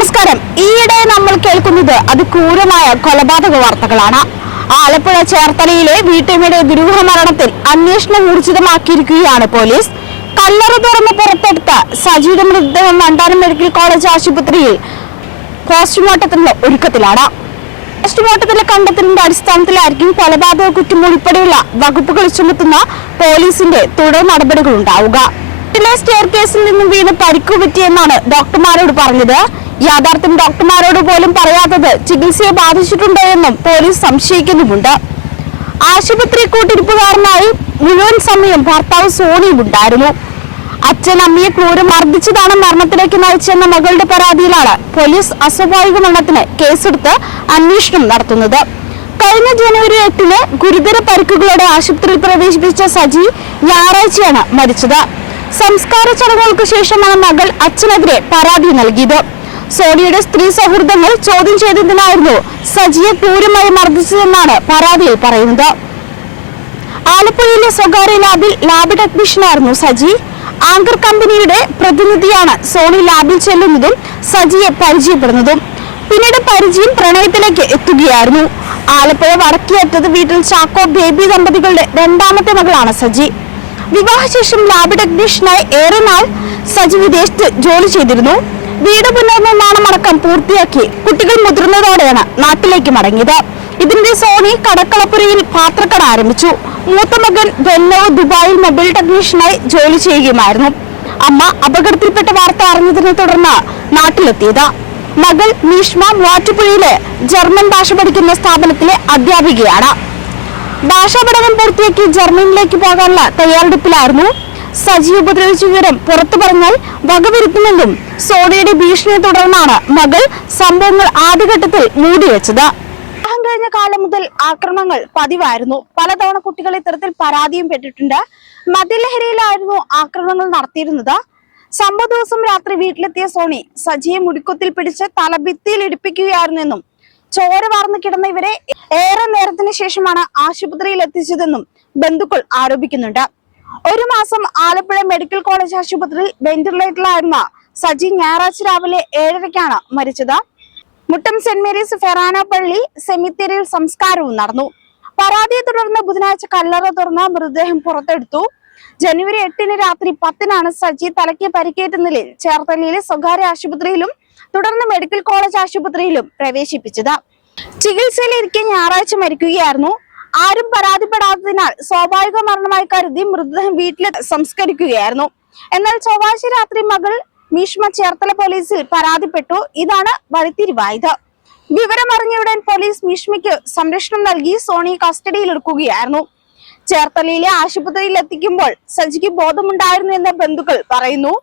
നമസ്കാരം. ഈയിടെ നമ്മൾ കേൾക്കുന്നത് അതിക്രൂരമായ കൊലപാതക വാർത്തകളാണ്. ആലപ്പുഴ ചേർത്തലയിലെ വീട്ടമ്മയുടെ ദുരൂഹ മരണത്തിൽ അന്വേഷണം ഊർജിതമാക്കിയിരിക്കുകയാണ് പോലീസ്. കല്ലറ തുറന്ന് പുറത്തെടുത്ത സജിയുടെ മൃതദേഹം വണ്ടാനം മെഡിക്കൽ കോളേജ് ആശുപത്രിയിൽ പോസ്റ്റ്മോർട്ടത്തിന്റെ ഒരുക്കത്തിലാണ്. പോസ്റ്റ്മോർട്ടത്തിലെ കണ്ടെത്തലിന്റെ അടിസ്ഥാനത്തിലായിരിക്കും കൊലപാതക കുറ്റം ഉൾപ്പെടെയുള്ള വകുപ്പുകൾ ചുമത്തുന്ന പോലീസിന്റെ തുടർ നടപടികൾ ഉണ്ടാവുക. സ്റ്റെയർ കേസിൽ നിന്നും വീണ് പരിക്കു പറ്റിയെന്നാണ് ഡോക്ടർമാരോട് പറഞ്ഞത്. യാഥാർത്ഥ്യം ഡോക്ടർമാരോട് പോലും പറയാത്തത് ചികിത്സയെ ബാധിച്ചിട്ടുണ്ടോ എന്നും പോലീസ് സംശയിക്കുന്നുമുണ്ട്. ആശുപത്രി കൂട്ടിരിപ്പുകാരനായി മുഴുവൻ സമയം ഭർത്താവ് സോണിയും ഉണ്ടായിരുന്നു. അച്ഛൻ അമ്മയെ ക്രൂരം മർദ്ദിച്ചതാണ് മരണത്തിലേക്ക് നയിച്ചെന്ന മകളുടെ പരാതിയിലാണ് പോലീസ് അസ്വാഭാവിക മരണത്തിന് കേസെടുത്ത് അന്വേഷണം നടത്തുന്നത്. കഴിഞ്ഞ ജനുവരി 8-ന് ഗുരുതര പരിക്കുകളോടെ ആശുപത്രിയിൽ പ്രവേശിപ്പിച്ച സജി ഞായറാഴ്ചയാണ് മരിച്ചത്. സംസ്കാര ചടങ്ങുകൾക്ക് ശേഷമാണ് മകൾ അച്ഛനെതിരെ പരാതി നൽകിയത്. സോണിയുടെ സ്ത്രീ സൗഹൃദങ്ങൾ ചോദ്യം ചെയ്തതിനായിരുന്നു സജിയെ ക്രൂരമായി മർദ്ദിച്ചതെന്നാണ് പരാതിയിൽ പറയുന്നത്. ആലപ്പുഴയിലെ സ്വകാര്യ ലാബിൽ ലാബ് ടെക്നീഷ്യനായിരുന്നു സജി. ആങ്കർ കമ്പനിയുടെ പ്രതിനിധിയാണ് സോണി ലാബിൽ ചെല്ലുന്നതും സജിയെ പരിചയപ്പെടുന്നതും. പിന്നീട് പരിചയം പ്രണയത്തിലേക്ക് എത്തുകയായിരുന്നു. ആലപ്പുഴ വടക്കേയറ്റത്ത് വീട്ടിൽ ചാക്കോ ബേബി ദമ്പതികളുടെ രണ്ടാമത്തെ മകളാണ് സജി. വിവാഹശേഷം ലാബ് ടെക്നീഷ്യനായി ഏറെ നാൾ സജി വിദേശത്ത് ജോലി ചെയ്തിരുന്നു. വീട് പുനർനിർമ്മാണം അടക്കം പൂർത്തിയാക്കി കുട്ടികൾ മുതിർന്നതോടെയാണ് നാട്ടിലേക്ക് മടങ്ങിയത്. ഇതിന്റെ സോണി കടക്കളപ്പുരയിൽ പാത്രക്കട ആരംഭിച്ചു. മൂത്ത മകൻ വെല്ലവ് ദുബായിൽ മൊബൈൽ ടെക്നീഷ്യനായി ജോലി ചെയ്യുകയായിരുന്നു. അമ്മ അപകടത്തിൽപ്പെട്ട വാർത്ത അറിഞ്ഞതിനെ തുടർന്ന് നാട്ടിലെത്തിയത്. മകൾ നീഷ്മ മൂവാറ്റുപുഴയിലെ ജർമ്മൻ ഭാഷ പഠിക്കുന്ന സ്ഥാപനത്തിലെ അധ്യാപികയാണ്. ഭാഷാ പഠനം പൂർത്തിയാക്കി ജർമ്മനിലേക്ക് പോകാനുള്ള തയ്യാറെടുപ്പിലായിരുന്നു. സജി ഉപദ്രവിച്ച വിവരം പുറത്തു പറഞ്ഞാൽ വകവരുത്തുമെന്നും സോണിയുടെ ഭീഷണിയെ തുടർന്നാണ് മകൾ സംഭവങ്ങൾ ആദ്യഘട്ടത്തിൽ മൂടിവെച്ചത്. വിവാഹം കഴിഞ്ഞ കാലം മുതൽ ആക്രമണങ്ങൾ പതിവായിരുന്നു. പലതവണ കുട്ടികൾ ഇത്തരത്തിൽ പരാതിയും പെട്ടിട്ടുണ്ട്. മദ്യലഹരിയിലായിരുന്നു ആക്രമണങ്ങൾ നടത്തിയിരുന്നത്. സംഭവ ദിവസം രാത്രി വീട്ടിലെത്തിയ സോണി സജിയെ മുടിക്കുത്തിൽ പിടിച്ച് തലഭിത്തിയിൽ ഇടിപ്പിക്കുകയായിരുന്നെന്നും ചോര വാർന്നു കിടന്ന ഇവരെ ഏറെ നേരത്തിന് ശേഷമാണ് ആശുപത്രിയിൽ എത്തിച്ചതെന്നും ബന്ധുക്കൾ ആരോപിക്കുന്നുണ്ട്. ഒരു മാസം ആലപ്പുഴ മെഡിക്കൽ കോളേജ് ആശുപത്രിയിൽ വെന്റിലേറ്ററിലായിരുന്ന സജി ഞായറാഴ്ച രാവിലെ 7:30-ക്കാണ് മരിച്ചത്. മുട്ടം സെന്റ് മേരീസ് ഫെറാന പള്ളി സെമിത്തേരിയിൽ സംസ്കാരവും നടന്നു. പരാതിയെ തുടർന്ന് ബുധനാഴ്ച കല്ലറ തുറന്ന മൃതദേഹം പുറത്തെടുത്തു. ജനുവരി 8-ന് രാത്രി 10-നാണ് സജി തലയ്ക്ക് പരിക്കേറ്റ നിലയിൽ ചേർത്തലയിലെ സ്വകാര്യ ആശുപത്രിയിലും തുടർന്ന് മെഡിക്കൽ കോളേജ് ആശുപത്രിയിലും പ്രവേശിപ്പിച്ചത്. ചികിത്സയിലിരിക്കെ ഞായറാഴ്ച മരിക്കുകയായിരുന്നു. ആരും പരാതിപ്പെടാത്തതിനാൽ സ്വാഭാവിക മരണമായി കരുതി മൃതദേഹം വീട്ടിൽ സംസ്കരിക്കുകയായിരുന്നു. എന്നാൽ ചൊവ്വാഴ്ച രാത്രി മകൾ മീഷ്മ ചേർത്തല പോലീസിൽ പരാതിപ്പെട്ടു. ഇതാണ് വഴിത്തിരിവായത്. വിവരമറിഞ്ഞയുടൻ പോലീസ് മീഷ്മയ്ക്ക് സംരക്ഷണം നൽകി സോണിയെ കസ്റ്റഡിയിലെടുക്കുകയായിരുന്നു. ചേർത്തലയിലെ ആശുപത്രിയിൽ എത്തിക്കുമ്പോൾ സജിക്ക് ബോധമുണ്ടായിരുന്നു എന്ന് ബന്ധുക്കൾ പറയുന്നു.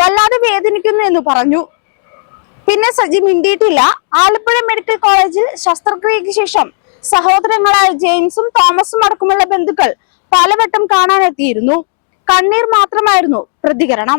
വല്ലാതെ വേദനിക്കുന്നു എന്ന് പറഞ്ഞു. പിന്നെ സജി മിണ്ടിയിട്ടില്ല. ആലപ്പുഴ മെഡിക്കൽ കോളേജിൽ ശസ്ത്രക്രിയയ്ക്ക് ശേഷം സഹോദരങ്ങളായ ജെയിംസും തോമസും അടക്കമുള്ള ബന്ധുക്കൾ പലവട്ടം കാണാനെത്തിയിരുന്നു. കണ്ണീർ മാത്രമായിരുന്നു പ്രതികരണം.